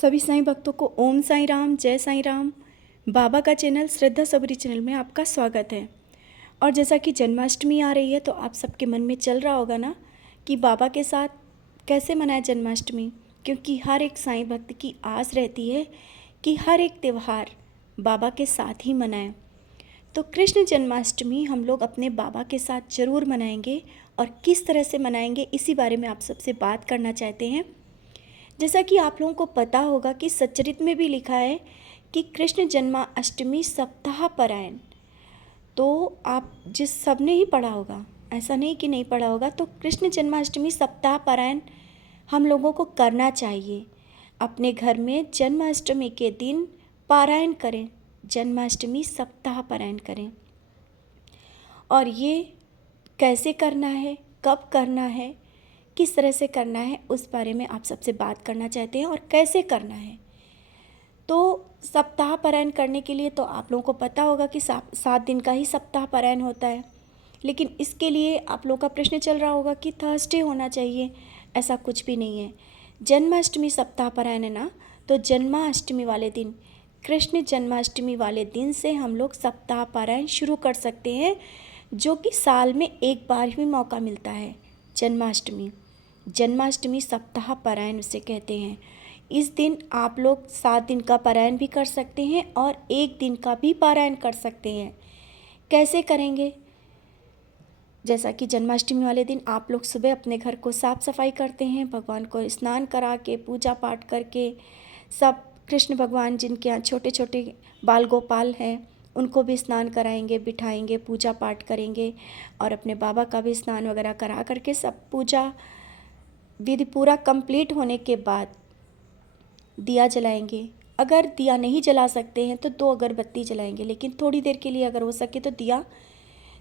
सभी साईं भक्तों को ओम साईं राम, जय साईं राम। बाबा का चैनल श्रद्धा सबरी चैनल में आपका स्वागत है। और जैसा कि जन्माष्टमी आ रही है तो आप सबके मन में चल रहा होगा ना कि बाबा के साथ कैसे मनाए जन्माष्टमी, क्योंकि हर एक साईं भक्त की आस रहती है कि हर एक त्यौहार बाबा के साथ ही मनाएं। तो कृष्ण जन्माष्टमी हम लोग अपने बाबा के साथ ज़रूर मनाएंगे और किस तरह से मनाएंगे इसी बारे में आप सबसे बात करना चाहते हैं। जैसा कि आप लोगों को पता होगा कि सच्चरित में भी लिखा है कि कृष्ण जन्माष्टमी सप्ताह परायण। तो आप जिस सब ने ही पढ़ा होगा, ऐसा नहीं कि नहीं पढ़ा होगा, तो कृष्ण जन्माष्टमी सप्ताह परायण हम लोगों को करना चाहिए। अपने घर में जन्माष्टमी के दिन पारायण करें, जन्माष्टमी सप्ताह पारायण करें। और ये कैसे करना है, कब करना है, किस तरह से करना है, उस बारे में आप सबसे बात करना चाहते हैं और कैसे करना है। तो सप्ताह पारायण करने के लिए तो आप लोगों को पता होगा कि 7 दिन का ही सप्ताह पारायण होता है, लेकिन इसके लिए आप लोगों का प्रश्न चल रहा होगा कि थर्सडे होना चाहिए। ऐसा कुछ भी नहीं है। जन्माष्टमी सप्ताह पारायण है ना, तो जन्माष्टमी वाले दिन, कृष्ण जन्माष्टमी वाले दिन से हम लोग सप्ताह पारायण शुरू कर सकते हैं, जो कि साल में एक बार ही मौका मिलता है। जन्माष्टमी सप्ताह पारायण उसे कहते हैं। इस दिन आप लोग 7 दिन का पारायण भी कर सकते हैं और 1 दिन का भी पारायण कर सकते हैं। कैसे करेंगे? जैसा कि जन्माष्टमी वाले दिन आप लोग सुबह अपने घर को साफ़ सफाई करते हैं, भगवान को स्नान करा के पूजा पाठ करके, सब कृष्ण भगवान जिनके यहाँ छोटे छोटे बाल गोपाल हैं उनको भी स्नान कराएंगे, बिठाएंगे, पूजा पाठ करेंगे और अपने बाबा का भी स्नान वगैरह करा करके सब पूजा विधि पूरा कंप्लीट होने के बाद दिया जलाएंगे। अगर दिया नहीं जला सकते हैं तो 2 अगरबत्ती जलाएंगे, लेकिन थोड़ी देर के लिए अगर हो सके तो दिया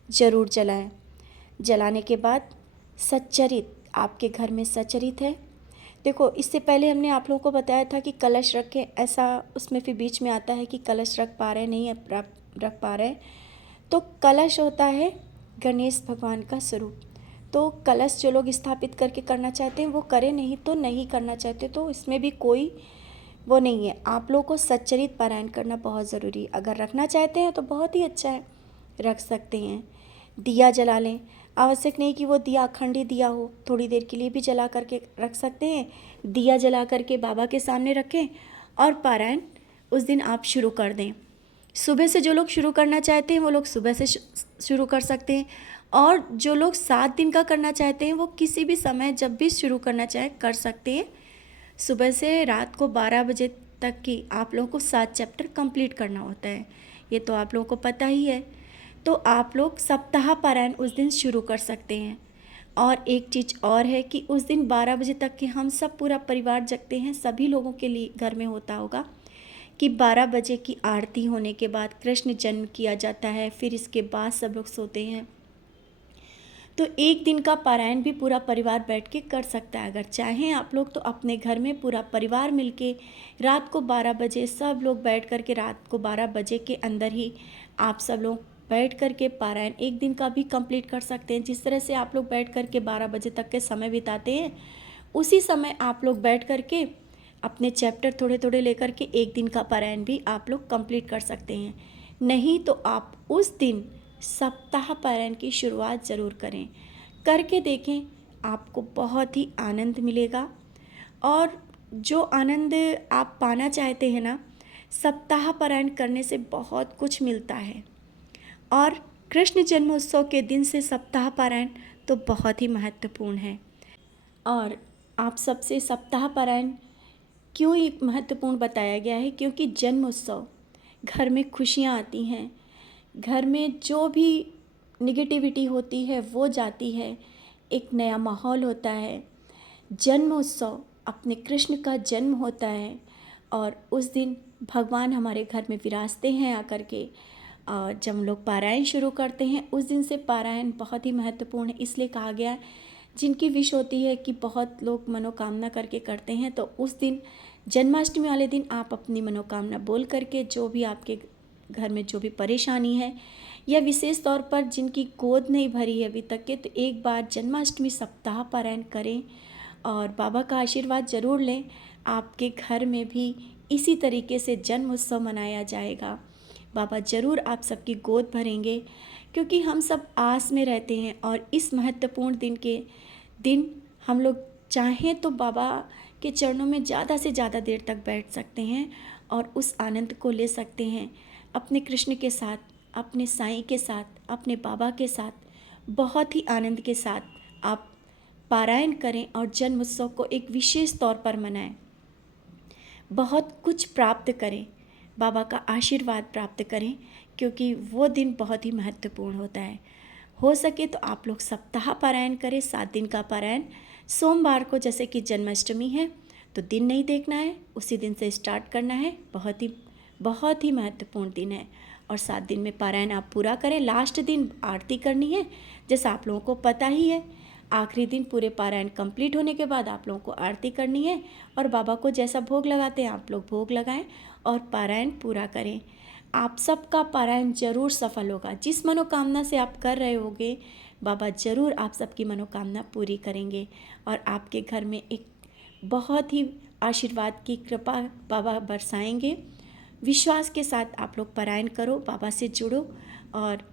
ज़रूर जलाएं। जलाने के बाद सच्चरित, आपके घर में सच्चरित है, देखो इससे पहले हमने आप लोगों को बताया था कि कलश रखें, ऐसा उसमें फिर बीच में आता है कि कलश रख पा रहे नहीं रख पा रहे। तो कलश होता है गणेश भगवान का स्वरूप। तो कलश जो लोग स्थापित करके करना चाहते हैं वो करें, नहीं तो नहीं करना चाहते तो इसमें भी कोई वो नहीं है। आप लोगों को सच्चरित पारायण करना बहुत ज़रूरी है। अगर रखना चाहते हैं तो बहुत ही अच्छा है, रख सकते हैं। दिया जला लें, आवश्यक नहीं कि वो दिया अखंड ही दिया हो, थोड़ी देर के लिए भी जला करके रख सकते हैं। दिया जला करके बाबा के सामने रखें और पारायण उस दिन आप शुरू कर दें। सुबह से जो लोग शुरू करना चाहते हैं वो लोग सुबह से शुरू कर सकते हैं, और जो लोग 7 दिन का करना चाहते हैं वो किसी भी समय जब भी शुरू करना चाहें कर सकते हैं। सुबह से रात को 12 बजे तक की आप लोगों को 7 चैप्टर कंप्लीट करना होता है, ये तो आप लोगों को पता ही है। तो आप लोग सप्ताह पारायण उस दिन शुरू कर सकते हैं। और एक चीज़ और है कि उस दिन 12 बजे तक के हम सब पूरा परिवार जगते हैं। सभी लोगों के लिए घर में होता होगा कि 12 बजे की आरती होने के बाद कृष्ण जन्म किया जाता है, फिर इसके बाद सब लोग सोते हैं। तो 1 दिन का पारायण भी पूरा परिवार बैठ के कर सकता है। अगर चाहें आप लोग तो अपने घर में पूरा परिवार मिलके रात को 12 बजे सब लोग बैठ कर के, रात को 12 बजे के अंदर ही आप सब लोग बैठ कर के पारायण 1 दिन का भी कंप्लीट कर सकते हैं। जिस तरह से आप लोग बैठ कर के 12 बजे तक के समय बिताते हैं, उसी समय आप लोग बैठ कर के अपने चैप्टर थोड़े थोड़े लेकर के 1 दिन का पारायण भी आप लोग कंप्लीट कर सकते हैं। नहीं तो आप उस दिन सप्ताह पारायण की शुरुआत ज़रूर करें, करके देखें, आपको बहुत ही आनंद मिलेगा। और जो आनंद आप पाना चाहते हैं ना, सप्ताह पारायण करने से बहुत कुछ मिलता है। और कृष्ण जन्मोत्सव के दिन से सप्ताह पारायण तो बहुत ही महत्वपूर्ण है। और आप सबसे सप्ताह पारायण क्यों एक महत्वपूर्ण बताया गया है, क्योंकि जन्मोत्सव घर में खुशियाँ आती हैं, घर में जो भी निगेटिविटी होती है वो जाती है, एक नया माहौल होता है। जन्मोत्सव अपने कृष्ण का जन्म होता है और उस दिन भगवान हमारे घर में विराजते हैं आकर के। और जब हम लोग पारायण शुरू करते हैं उस दिन से पारायण बहुत ही महत्वपूर्ण है। इसलिए कहा गया है, जिनकी विश होती है कि बहुत लोग मनोकामना करके करते हैं, तो उस दिन जन्माष्टमी वाले दिन आप अपनी मनोकामना बोल करके जो भी आपके घर में जो भी परेशानी है, या विशेष तौर पर जिनकी गोद नहीं भरी है अभी तक के, तो एक बार जन्माष्टमी सप्ताह पारायण करें और बाबा का आशीर्वाद ज़रूर लें। आपके घर में भी इसी तरीके से जन्म उत्सव मनाया जाएगा। बाबा ज़रूर आप सबकी गोद भरेंगे, क्योंकि हम सब आस में रहते हैं और इस महत्वपूर्ण दिन हम लोग चाहें तो बाबा के चरणों में ज़्यादा से ज़्यादा देर तक बैठ सकते हैं और उस आनंद को ले सकते हैं अपने कृष्ण के साथ, अपने साईं के साथ, अपने बाबा के साथ। बहुत ही आनंद के साथ आप पारायण करें और जन्म उत्सव को एक विशेष तौर पर मनाएं। बहुत कुछ प्राप्त करें, बाबा का आशीर्वाद प्राप्त करें, क्योंकि वो दिन बहुत ही महत्वपूर्ण होता है। हो सके तो आप लोग सप्ताह पारायण करें, 7 दिन का पारायण। सोमवार को जैसे कि जन्माष्टमी है तो दिन नहीं देखना है, उसी दिन से स्टार्ट करना है। बहुत ही महत्वपूर्ण दिन है और 7 दिन में पारायण आप पूरा करें। लास्ट दिन आरती करनी है, जैसा आप लोगों को पता ही है। आखिरी दिन पूरे पारायण कंप्लीट होने के बाद आप लोगों को आरती करनी है और बाबा को जैसा भोग लगाते हैं आप लोग भोग लगाएं और पारायण पूरा करें। आप सबका पारायण जरूर सफल होगा। जिस मनोकामना से आप कर रहे होगे, बाबा ज़रूर आप सबकी मनोकामना पूरी करेंगे और आपके घर में एक बहुत ही आशीर्वाद की कृपा बाबा बरसाएंगे। विश्वास के साथ आप लोग पारायण करो, बाबा से जुड़ो और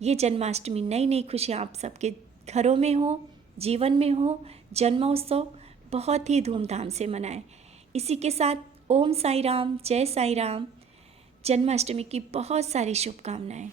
ये जन्माष्टमी नई नई खुशियाँ आप सबके घरों में हो, जीवन में हो। जन्मोत्सव बहुत ही धूमधाम से मनाएं। इसी के साथ ओम साई राम, जय साई राम। जन्माष्टमी की बहुत सारी शुभकामनाएं।